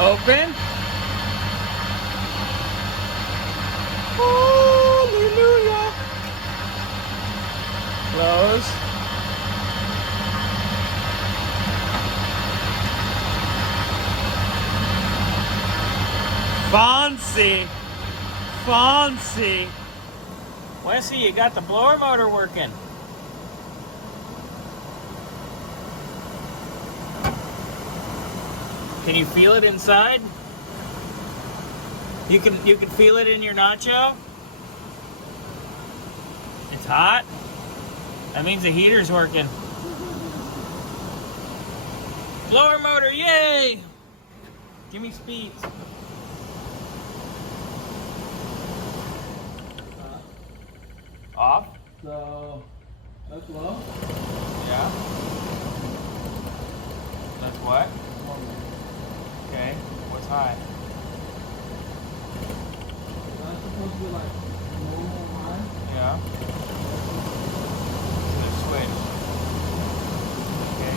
Open. Hallelujah. Close. Fancy. Fancy. Wesley, you got the blower motor working. Can you feel it inside? You can feel it in your nacho? It's hot? That means the heater's working. Blower motor, yay! Give me speed. Off. So that's low. Yeah. That's what? Okay. What's high? That's supposed to be like normal high. Yeah. Let's switch. Okay.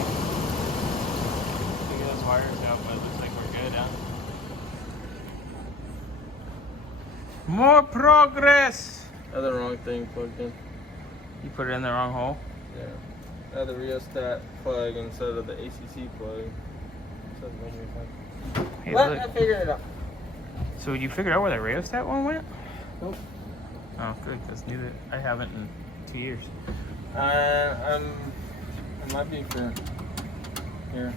Figure those wires out, but it looks like we're good, huh? More progress! I had the wrong thing plugged in. You put it in the wrong hole? Yeah. I had the rheostat plug instead of the ACC plug. Hey, What? look. I figured it out. So you figured out where the rheostat one went? Nope. Oh, good, because neither I haven't in 2 years. It might be for here.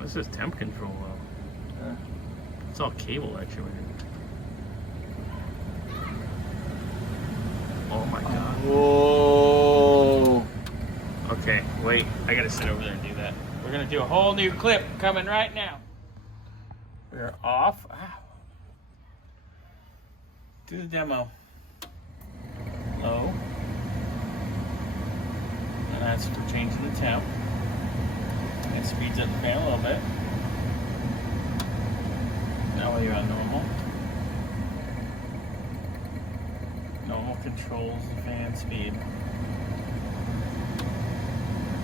This is temp control though. Yeah. It's all cable actually. Oh my god. Whoa. Okay, wait. I gotta sit over there and do that. We're gonna do a whole new clip coming right now. We're off. Ow. Do the demo. Low. And that's for changing the temp. It speeds up the fan a little bit. Now you're on normal. Normal controls the fan speed.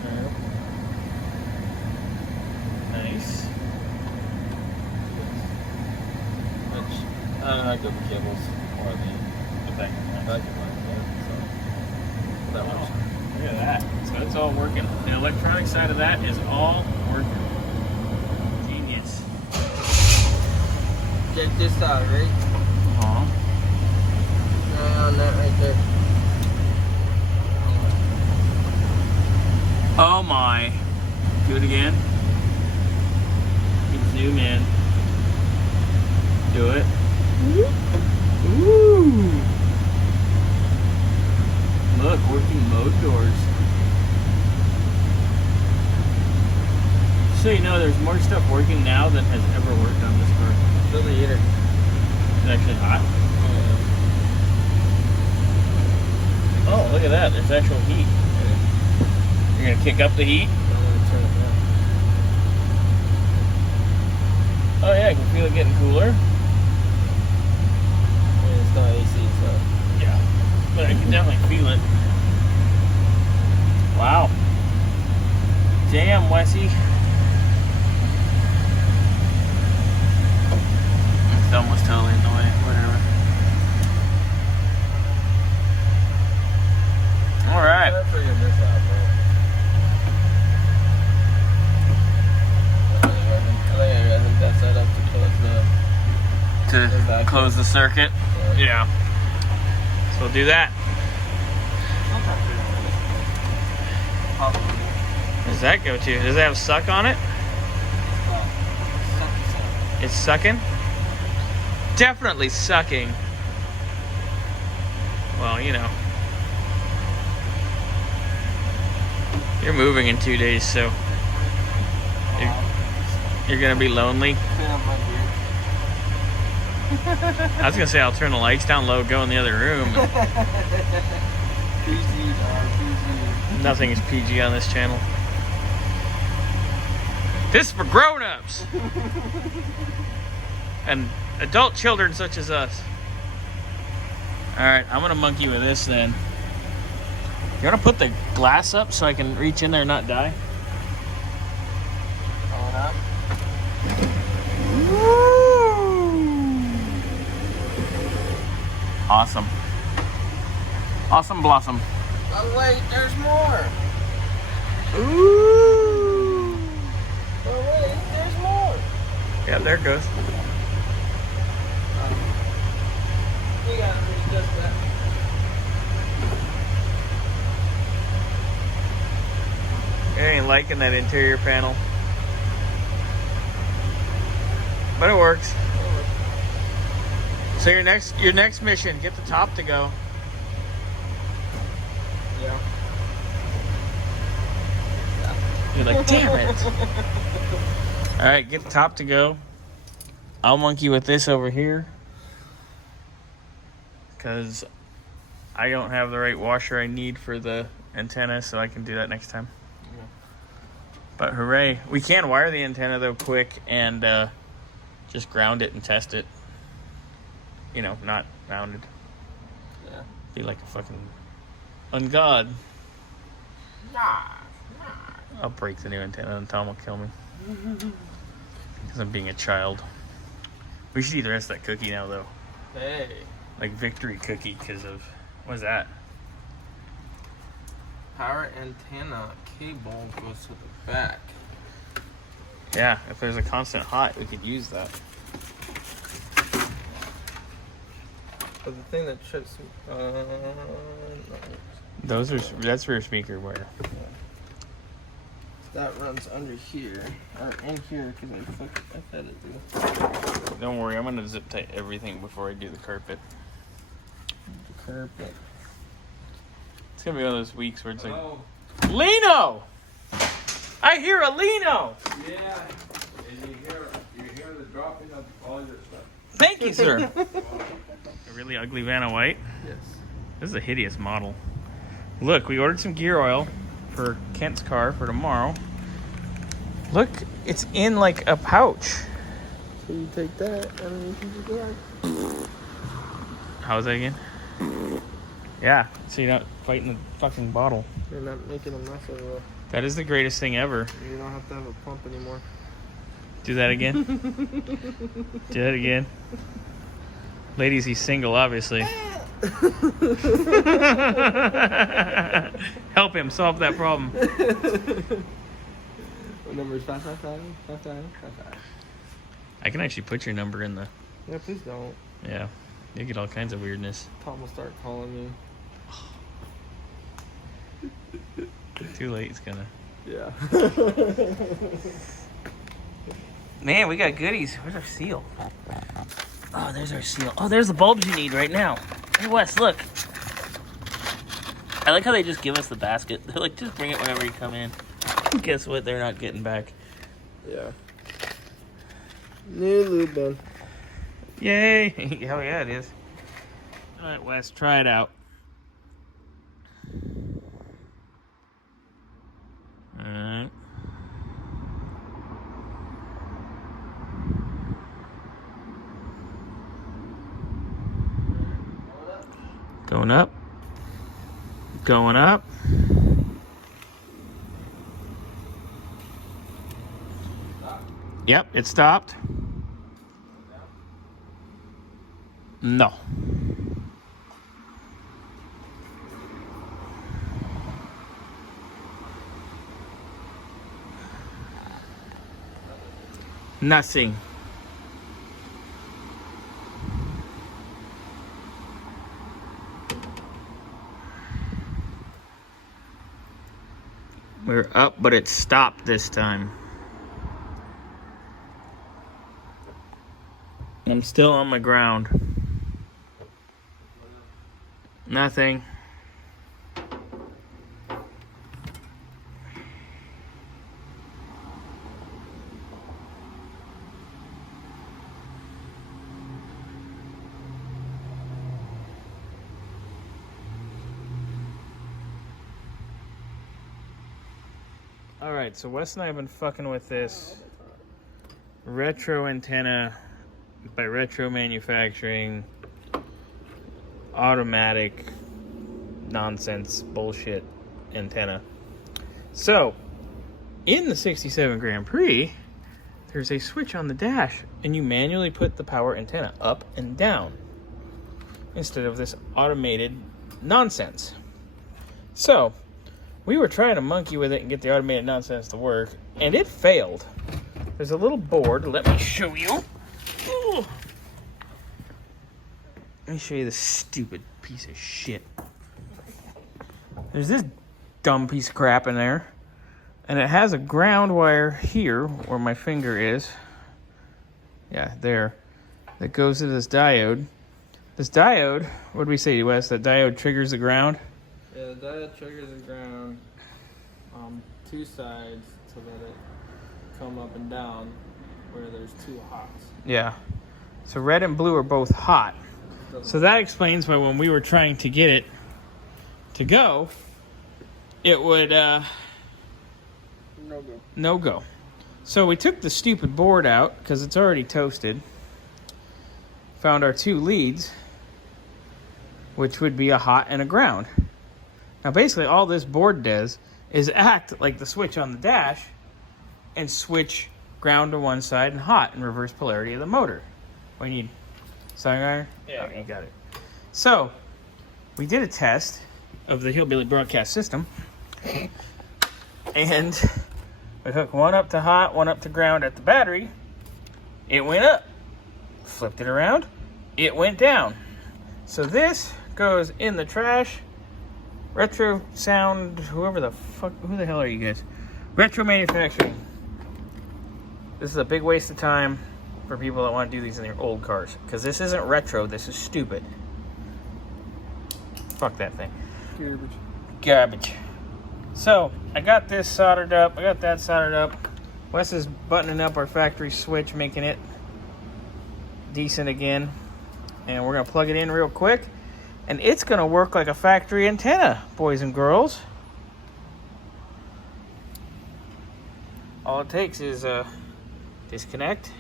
Okay. Nice. Which, I don't like the cables or the vacuum line. so that Oh, one's. look at that. So it's all working. The electronic side of that is all working. Genius. Check this out, right? Uh-huh. Right on that right there. Oh my. Do it again. Zoom in. Do it. Ooh. Look, working mode doors. So you know there's more stuff working now than has ever worked on this car. Fill the heater. It's actually hot. Oh, look at that. There's actual heat. You're going to kick up the heat? Oh yeah, I can feel it getting cooler. Yeah, it's not AC, so. Yeah. But I can definitely feel it. Wow. Damn, Wessie. My thumb was totally in the way. Whatever. Alright. I figured this out, bro. I think that's set up to Close the circuit? Yeah. So we'll do that. What does that go to? Does it have suck on it? It's sucking? Definitely sucking. Well, you know. You're moving in 2 days, so you're gonna be lonely. I was gonna say I'll turn the lights down low, go in the other room. PG, PG. Nothing is PG on this channel. This is for grown-ups and adult children such as us. All right, I'm gonna monkey with this then. You wanna put the glass up so I can reach in there and not die? Going up? Awesome. Awesome blossom. Oh wait, there's more. Ooh. Oh wait, there's more. Yeah, there it goes. We got to readjust that. I ain't liking that interior panel. But it works. So your next mission, get the top to go. Yeah. You're like, damn it. Alright, get the top to go. I'll monkey with this over here. Because I don't have the right washer I need for the antenna, so I can do that next time. Yeah. But hooray. We can wire the antenna though quick and just ground it and test it. You know, not rounded. Yeah. Be like a fucking ungod. Nah. I'll break the new antenna and Tom will kill me. Because I'm being a child. We should eat the rest of that cookie now though. Hey. Like victory cookie because of, what is that? Power antenna cable goes to the back. Yeah, if there's a constant hot, we could use that. But the thing that trips me, no. That's rear speaker wire. That runs under here, or in here, because I fed it through. Don't worry, I'm gonna zip tie everything before I do the carpet. The carpet. It's gonna be one of those weeks where it's like, Lino! I hear a Lino! Yeah, and you hear the dropping of all your stuff. Thank you, sir. A really ugly Vanna White. Yes. This is a hideous model. Look, we ordered some gear oil for Kent's car for tomorrow. Look, it's in like a pouch. So you take that, and then you can go. How was that again? Yeah, so you're not fighting the fucking bottle. You're not making a mess of it. That is the greatest thing ever. You don't have to have a pump anymore. Do that again. Do that again. Ladies, he's single, obviously. Help him solve that problem. What number is 555? I can actually put your number in the... Yeah, please don't. Yeah, you get all kinds of weirdness. Tom will start calling me. Too late, it's gonna... Yeah. Man, we got goodies. Where's our seal? Oh, there's our seal. Oh, there's the bulbs you need right now. Hey, Wes, look. I like how they just give us the basket. They're like, just bring it whenever you come in. Guess what? They're not getting back. Yeah. New lube bin. Yay. Hell yeah, it is. All right, Wes, try it out. All right. Going up. Going up. Yep, it stopped. No. Nothing. We're up, but it stopped this time. I'm still on my ground. Nothing. Alright, so Wes and I have been fucking with this retro antenna by Retro Manufacturing, automatic nonsense bullshit antenna. So, in the 67 Grand Prix, there's a switch on the dash, and you manually put the power antenna up and down. instead of this automated nonsense. So, we were trying to monkey with it and get the automated nonsense to work, and it failed. There's a little board. Let me show you. Ooh. Let me show you this stupid piece of shit. There's this dumb piece of crap in there, and it has a ground wire here where my finger is. Yeah, there. That goes to this diode. This diode, what did we say, Wes? That diode triggers the ground? Yeah, the diode triggers the ground on two sides to let it come up and down where there's two hots. Yeah. So red and blue are both hot. So that explains why when we were trying to get it to go, it would no go. So we took the stupid board out because it's already toasted. Found our two leads, which would be a hot and a ground. Now basically all this board does is act like the switch on the dash and switch ground to one side and hot in reverse polarity of the motor. What do you need? Soldering iron? Yeah. Oh, you got it. So, we did a test of the Hillbilly broadcast system. And we hooked one up to hot, one up to ground at the battery. It went up. Flipped it around. It went down. So this goes in the trash. Retro Sound, who the hell are you guys? Retro Manufacturing. This is a big waste of time for people that want to do these in their old cars. Because this isn't retro, this is stupid. Fuck that thing. Garbage. So, I got this soldered up. I got that soldered up. Wes is buttoning up our factory switch, making it decent again. And we're going to plug it in real quick. And it's going to work like a factory antenna, boys and girls. All it takes is disconnect,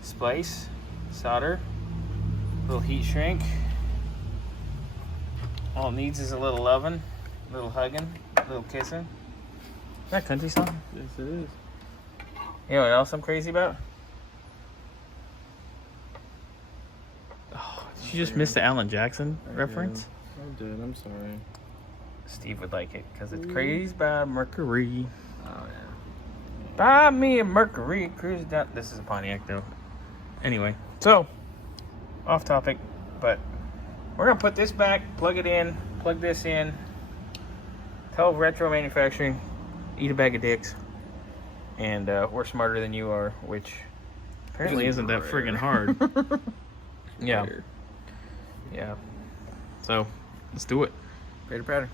splice, solder, little heat shrink. All it needs is a little loving, a little hugging, a little kissing. Is that a country song? Yes, it is. You know what else I'm crazy about? Oh, did you just miss the Alan Jackson reference? I did. I'm sorry. Steve would like it because it's crazy by Mercury. Oh, yeah. Buy me a Mercury, cruise down. This is a Pontiac though. Anyway, so off topic, but we're gonna put this back, plug it in, plug this in. Tell Retro Manufacturing, eat a bag of dicks, and we're smarter than you are, which apparently isn't that friggin' hard. Yeah. So let's do it. Patter patter.